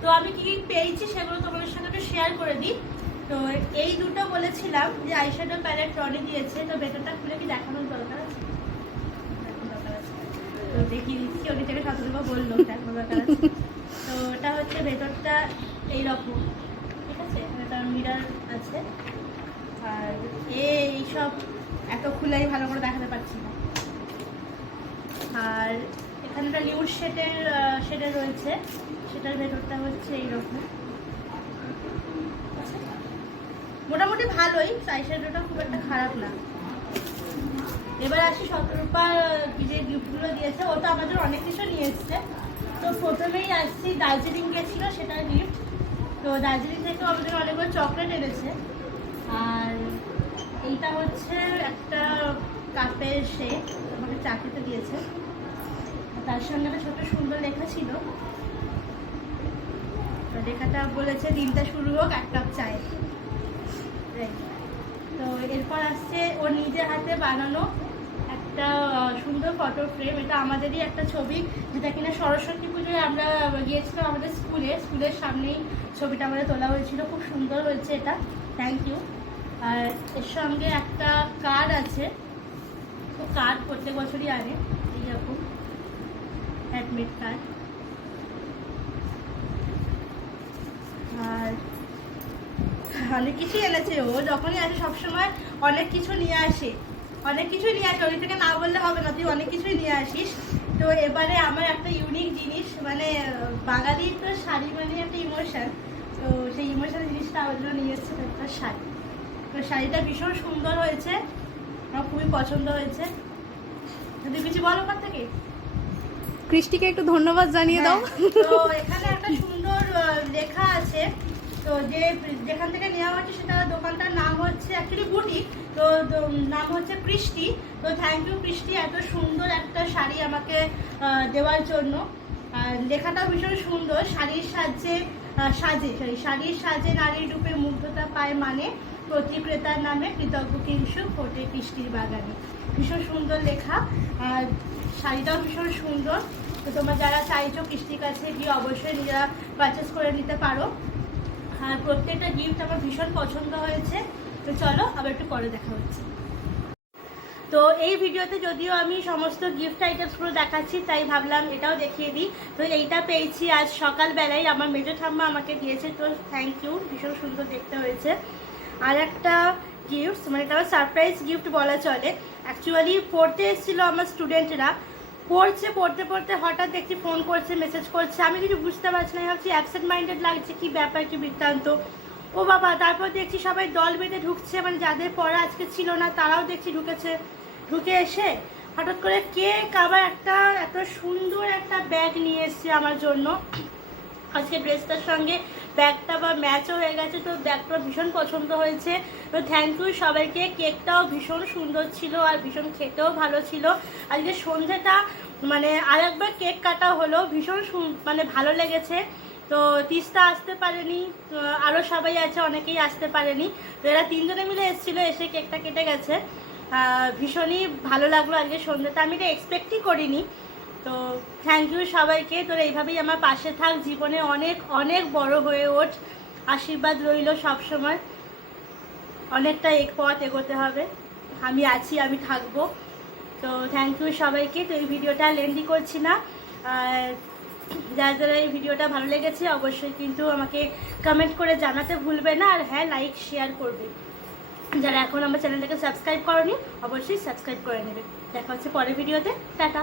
তো আমি কি কি পেয়েছি সেগুলো তোমাদের সঙ্গে একটু শেয়ার করে দিই। তো এই দুটো বলেছিলাম যে আইশ্যাডো প্যালেট রনি দিয়েছে, তো ভেতরটা খুলে কি দেখানোর দরকার আছে? তো দেখিয়ে দিচ্ছি ওটি থেকে শতরূপা বলল, দেখানোর দরকার তো ওটা হচ্ছে ভেতরটা এইরকম, ঠিক আছে? এটা মিরার আছে। আর এইসব এত খুলেই ভালো করে দেখাতে পারছি না। আর এখানে একটা নিউড শেডের শেডের রয়েছে। সেটার ভেতরটা হচ্ছে এইরকম। মোটামুটি ভালোই সাই শেডটা খুব একটা খারাপ না। এবার আসি শতরূপা যে গিফটগুলো দিয়েছে ও তো আমাদের অনেক কিছু নিয়ে এসছে। তো প্রথমেই আসছি দার্জিলিং গেছিল সেটার গিফট তো দার্জিলিং থেকে আমাদের অনেকগুলো চকলেট এনেছে। আর এইটা হচ্ছে একটা কাপের শেপ আমাকে চাকরিতে দিয়েছে। তার সঙ্গে একটা ছোট সুন্দর লেখা ছিল। তো লেখাটা বলেছে দিনটা শুরু হোক এক কাপ চায়. তো এরপর আসছে ও নিজে হাতে বানানো একটা সুন্দর ফটো ফ্রেম এটা আমাদেরই একটা ছবি, যেটা কিনা সরস্বতী পুজোয় আমরা গিয়েছিলাম আমাদের স্কুলে স্কুলের সামনেই ছবিটা আমাদের তোলা হয়েছিল। খুব সুন্দর হয়েছে এটা। থ্যাংক ইউ আর এর সঙ্গে একটা কার্ড আছে। তো কার্ড প্রত্যেক বছরই আনে। এইরকম অ্যাডমিট কার্ড আর অনেক কিছুই এনেছে। ও যখনই আসে সবসময় অনেক কিছু নিয়ে আসে। অনেক কিছুই নিয়ে আসে। ওই থেকে না বললে হবে না তুই অনেক কিছুই নিয়ে আসিস। তো এবারে আমার একটা ইউনিক জিনিস মানে বাঙালির তো শাড়ি মানে একটা ইমোশন তো সেই ইমোশনাল জিনিসটা আমার জন্য নিয়ে এসেছে একটা শাড়ি। তো শাড়িটা ভীষণ সুন্দর হয়েছে আমার খুবই পছন্দ হয়েছে। যদি কিছু বলো ওখান থেকে। কৃষ্টিকে একটু ধন্যবাদ জানিয়ে দাও। হ্যাঁ, তো এখানে একটা সুন্দর লেখা আছে। তো যে যেখান থেকে নেওয়া হচ্ছে সেটা দোকানটার নাম হচ্ছে অ্যাকচুয়ালি বুটিক। তো নাম হচ্ছে কৃষ্টি তো থ্যাংক ইউ কৃষ্টি এত সুন্দর একটা শাড়ি আমাকে দেওয়ার জন্য। লেখাটাও ভীষণ সুন্দর। শাড়ির সাজে সাজে সরি শাড়ির সাজে নারীর রূপে মুগ্ধতা পায় মানে প্রতি ক্রেতার নামে কৃতজ্ঞ কিংসু ফোটে কৃষ্টির বাগানে। ভীষণ সুন্দর লেখা। শাড়িটাও ভীষণ সুন্দর। তো তোমরা যারা চাইছো কৃষ্টির কাছে গিয়ে অবশ্যই নিজেরা পারচেস করে নিতে পারো। প্রত্যেকটা গিফট আমার ভীষণ পছন্দ হয়েছে। তো চলো, আবার একটু পরে দেখা হচ্ছে। তো এই ভিডিওতে যদিও আমি সমস্ত গিফট আইটেমসগুলো দেখাচ্ছি, তাই ভাবলাম এটাও দেখিয়ে দিই। তো এইটা পেয়েছি আজ সকালবেলায়। আমার মেজো ঠাম্মা আমাকে দিয়েছে, তো থ্যাংক ইউ ভীষণ সুন্দর দেখতে হয়েছে। আর একটা গিফট মানে এটা সারপ্রাইজ গিফট বলা চলে। অ্যাকচুয়ালি পড়তে এসেছিল আমার স্টুডেন্টরা পড়ছে, পড়তে পড়তে হঠাৎ দেখছি ফোন করছে মেসেজ করছে। আমি কিছু বুঝতে পারছি না ভাবছি অ্যাবসেন্ট মাইন্ডেড লাগছে, কি ব্যাপার, কি বৃত্তান্ত? ও বাবা, তারপর দেখছি সবাই দল বেঁধে ঢুকছে মানে যাদের পড়া আজকে ছিল না, তারাও দেখছি ঢুকেছে। ঢুকে এসে হঠাৎ করে কেক আবার একটা, এত সুন্দর একটা ব্যাগ নিয়ে এসছে আমার জন্য। আজকে ড্রেসটার সঙ্গে ব্যাগটা বা ম্যাচও হয়ে গেছে, তো ব্যাগটা ভীষণ পছন্দ হয়েছে। তো থ্যাংক ইউ সবাইকে। কেকটাও ভীষণ সুন্দর ছিল আর ভীষণ খেতেও ভালো ছিল। আজকে সন্ধ্যেটা মানে আরেকবার কেক কাটা হলো, ভীষণ মানে ভালো লেগেছে। তো তিস্তা আসতে পারেনি আরও সবাই আছে, অনেকেই আসতে পারেনি। তো এরা তিনজনে মিলে এসেছিল, এসে কেকটা কেটে গেছে। ভীষণই ভালো লাগল আজকে সন্ধ্যেটা আমি এটা এক্সপেক্টই করিনি। তো থ্যাংক ইউ সবাইকে। তোর এইভাবেই আমার পাশে থাক। জীবনে অনেক অনেক বড় হয়ে ওঠ। আশীর্বাদ রইল সবসময়। অনেকটা এক পথ এগোতে হবে। আমি আছি, আমি থাকব। তো থ্যাংক ইউ সবাইকে। তো এই ভিডিওটা লেন্দি করছি না। যারা যারা এই ভিডিওটা ভালো লেগেছে, অবশ্যই কিন্তু আমাকে কমেন্ট করে জানাতে ভুলবে না। আর হ্যাঁ লাইক শেয়ার করবে। যারা এখন আমার চ্যানেলটাকে সাবস্ক্রাইব করনি, অবশ্যই সাবস্ক্রাইব করে নেবে। দেখা হচ্ছে পরের ভিডিওতে। টাটা।